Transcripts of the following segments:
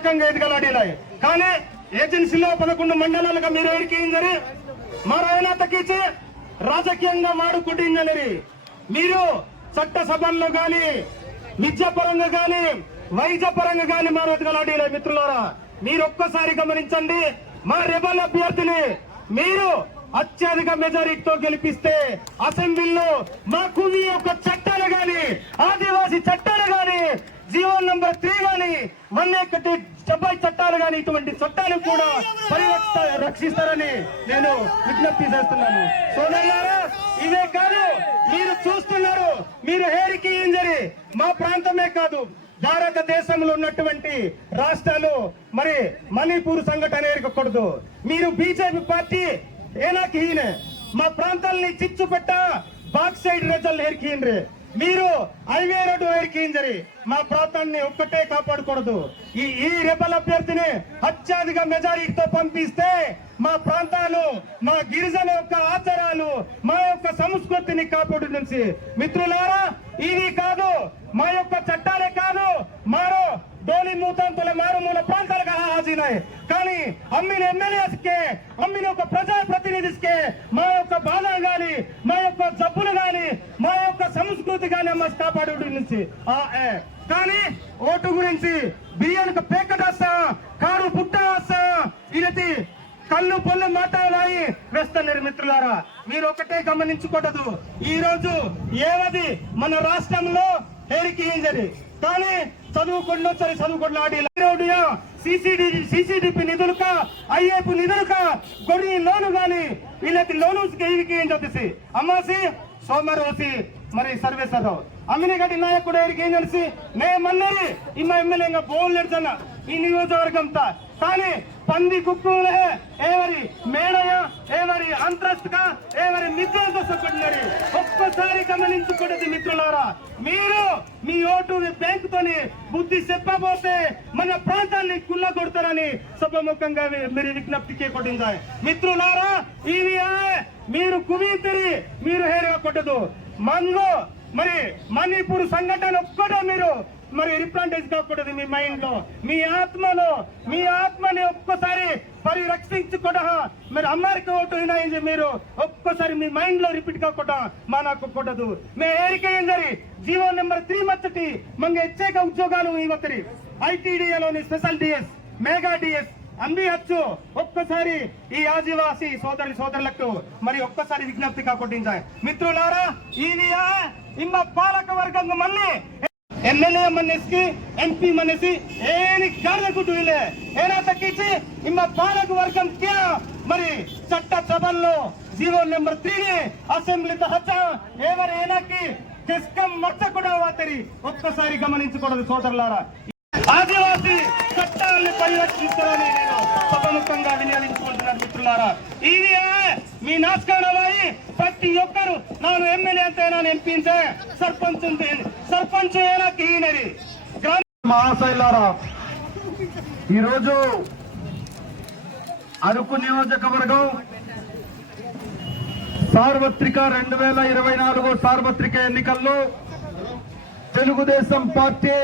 రకంగా ఎదగలాడినాయి. కానీ ఏజెన్సీలో 11 మండలాలుగా మీరు ఎరికేయిందని మరైనా తగ్గించి రాజకీయంగా మాడుకుంటుందని మీరు చట్టసభల్లో గాని విద్యాపరంగా గాని వైద్యపరంగా గాని మా ఎదగలాడిన మిత్రులారా, మీరు ఒక్కసారి గమనించండి. మా రెబల్ అభ్యర్థిని మీరు అత్యధిక మెజారిటీతో గెలిపిస్తే అసెంబ్లీలో మా కువి యొక్క చట్టాలు గాని ఆదివాసీ చట్టాలు గాని జీవో నంబర్ 3 గాని 170 చట్టాలు గాని ఇటువంటి చట్టాలు కూడా రక్షిస్తారని నేను విజ్ఞప్తి చేస్తున్నాను. సోదరులారా, ఇవే కాదు, మీరు చూస్తున్నారు, మీరు హేరికి ఇంజరీ మా ప్రాంతమే కాదు భారతదేశంలో ఉన్నటువంటి రాష్ట్రాలు మరి మణిపూర్ సంఘటన ఎరగకూడదు. మీరు బీజేపీ పార్టీ ఏనాకి మా ప్రాంతాలని చిచ్చు పెట్ట బాక్ సైడ్ రిజల్ట్ ఎరికిండ్రి. మీరు హైవే రోడ్డు ఎరికింజరి మా ప్రాంతాన్ని ఒక్కటే కాపాడకూడదు. ఈ రెబల్ అభ్యర్థిని అత్యధిక మెజారిటీతో పంపిస్తే మా ప్రాంతాలు, మా గిరిజన యొక్క ఆచారాలు, మా యొక్క సంస్కృతిని కాపాడు నుంచి మిత్రులారా, ఇది కాదు మా యొక్క చట్టాలే కాదు, మారో డోలి మూతంతుల మారుమూల ప్రాంతాలుగా హాజీనాయి. కానీ అమ్మిన ఎమ్మెల్యేస్కే, అమ్మిన ఒక ప్రజాప్రతినిధిస్కే మా యొక్క బాధ గాని, మా యొక్క జబ్బులు గాని, మా యొక్క సంస్కృతి గాని అమ్మ కాపాడు నుంచి. కానీ ఓటు గురించి బియ్యానికి పేకటేస్తా, కారు పుట్ట వస్తా, ఇది కళ్ళు పొల్లు మాట్లాడాయి వేస్తున్నారు. మిత్రులారా, మీరు ఒకటే గమనించకూడదు. ఈ రోజు ఏవది మన రాష్ట్రంలో హేరికి ఇంజరీ, కానీ చదువుకున్నాడి సిసిడిపి నిధులుక ఐఏపు నిధులుక కొన్ని లోను గాని వీళ్ళకి లోను ఏం చెప్పేసి అమ్మాసి సోమరోసి మరి సర్వేశ్వరరావు అమ్మినగడ్డి నాయకుడు ఎవరికి ఏం తెలిసి నే మన్నరి ఇమ్మ ఎమ్మెల్యేగా బోల్ నెడుతున్నా ఈ నియోజకవర్గంతా. కానీ పంది కుక్కులే ఏవరి మేడయ ఏవరి అంతస్తుగా ఏవరి మిత్రులతోని ఒక్కసారి గమనించుకోండి మిత్రులారా. మీరు మీ ఓటు బ్యాంకుతోని బుద్ధి చెప్పబోతే మన ప్రాంతాన్ని కుల్ల కొడతారని సభముఖంగా మీరు విజ్ఞప్తికి కొట్టిందా మిత్రులారా. ఇవి మీరు కువీతిరి మీరు హేరుగా కొట్టదు. మందు మరి మణిపూర్ సంఘటన ఒక్కటే మీరు మరి రిప్రజెంటేజ్ కాకూడదు. మీ మైండ్ లో, మీ ఆత్మలో, మీ ఆత్మని ఒక్కసారి పరిరక్షించుకోవడం. మీరు అమెరికా ఓటు అయినా మీరు ఒక్కసారి మీ మైండ్ లో రిపీట్ కాకుండా మానకూడదు. మే ఏరికేందరి జీవో నెంబర్ 3 మచ్చటి మంగ హెచ్చేక ఉద్యోగాలు ಇವತ್ತರಿ ఐటీడీఏలోని స్పెషల్ డిఎస్, మెగా డిఎస్ అందివచ్చు. ఒక్కసారి ఈ ఆదివాసీ సోదరులకు మరి ఒక్కసారి విజ్ఞప్తి కాకొట్టించాయి మిత్రులారా. ఇది ఇంబ పాలక వర్గం మళ్ళీ ఎమ్మెల్యే మనేసి ఎంపీ మనేసి ఏని గాడకుట్టు ఇల్లే ఏనా తక్కించి ఇంబ పాలక వర్గం క్యా మరి చట్ట సభల్లో జీవో నెంబర్ 3 అసెంబ్లీతో హచ్చ ఎవరు ఏనాకి కిస్కం మచ్చ కూడా వాతరి ఒక్కసారి గమనించకూడదు సోదరులారా. ఆదివాసీ చట్టాలను పరిరక్షిస్తారని నేను సభముఖంగా వినియోగించుకుంటున్నాను మిత్రులారా. ఇది మీ నాస్కాణాయి ప్రతి ఒక్కరు ನಾನು ఎమ్మెల్యే అంతే ನಾನು ఎంపీంచే సర్పంచ్ ఏనాకి మహాశైలారా, ఈరోజు అరకు నియోజకవర్గం సార్వత్రిక 2024 సార్వత్రిక ఎన్నికల్లో తెలుగుదేశం పార్టీ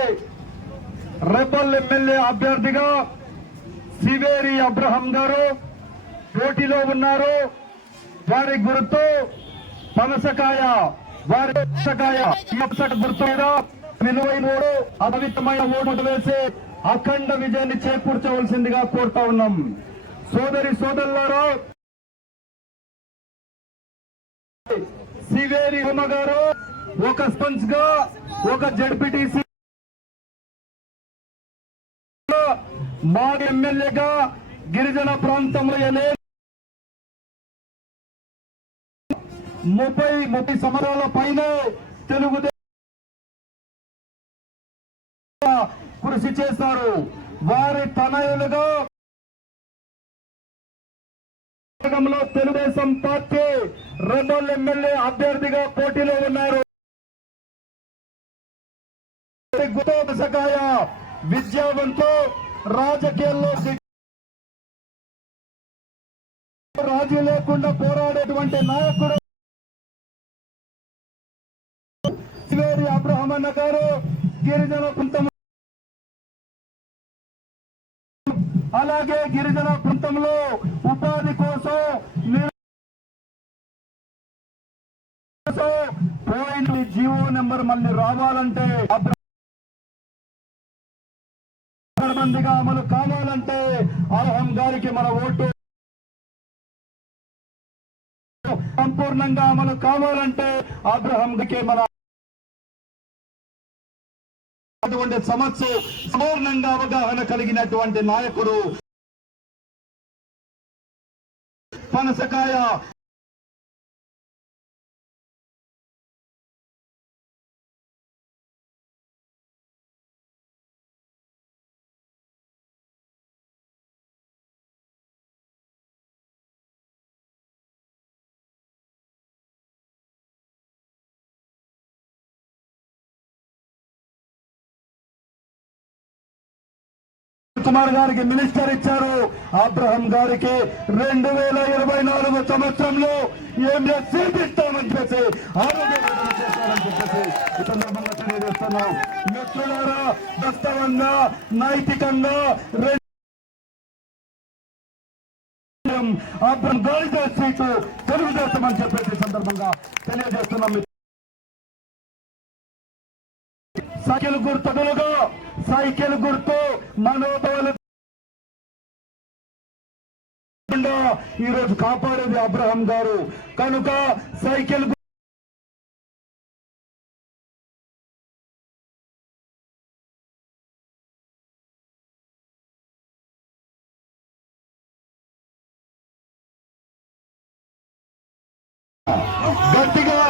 రెబల్ ఎమ్మెల్యే అభ్యర్థిగా సివేరి అబ్రహం గారు పోటీలో ఉన్నారు. వారి గుర్తు పనసకాయ. వారి గుర్తు మీద విలువైన అపవిత్రమైన ఓటు వేసి అఖండ విజయాన్ని చేకూర్చవలసిందిగా కోరుతా ఉన్నాం. సోదరులారా, సివేరి హోమ గారు ఒక స్పంచ్ గా, ఒక జడ్పీటీసీ మా ఎమ్మెల్యేగా గిరిజన ప్రాంతంలో 30 సంవత్సరాల పైన తెలుగుదేశం కృషి చేశారు. వారి తనయులుగా తెలుగుదేశం పార్టీ రెబల్ ఎమ్మెల్యే అభ్యర్థిగా పోటీలో ఉన్నారు. విద్యావంతో రాజకీయాల్లో రాజీ లేకుండా పోరాడేటువంటి నాయకుడు సివేరి అబ్రహం అన్న గారు గిరిజన అలాగే గిరిజన ప్రాంతంలో ఉపాధి కోసం పోయిన జీవో నెంబర్ మళ్ళీ రావాలంటే మందిగా అమలు కావాలంటే అర్హం గారికి మన ఓటు సంపూర్ణంగా అమలు కావాలంటే అబ్రహంకి మన అటువంటి సమస్య సంపూర్ణంగా అవగాహన కలిగినటువంటి నాయకుడు పనసకాయ కుమార్ గారికి మినిస్టర్ ఇచ్చారు. అబ్రహం గారికి 2024 సంవత్సరంలో ఏం చేపిస్తామని చెప్పేసి ఆరోగ్యం చేస్తారని చెప్పేసి ఈ సందర్భంగా తెలియజేస్తున్నాం. మిత్రులారా, వాస్తవంగా నైతికంగా అబ్రహం గారికి సీటు తెలుగుదేశం అని చెప్పేసి సందర్భంగా తెలియజేస్తున్నాం. సైకిల్ గుర్తులుగా సైకిల్ గుర్తు మనోబలు ఈ రోజు కాపాడేది అబ్రహం గారు కనుక సైకిల్ గట్టిగా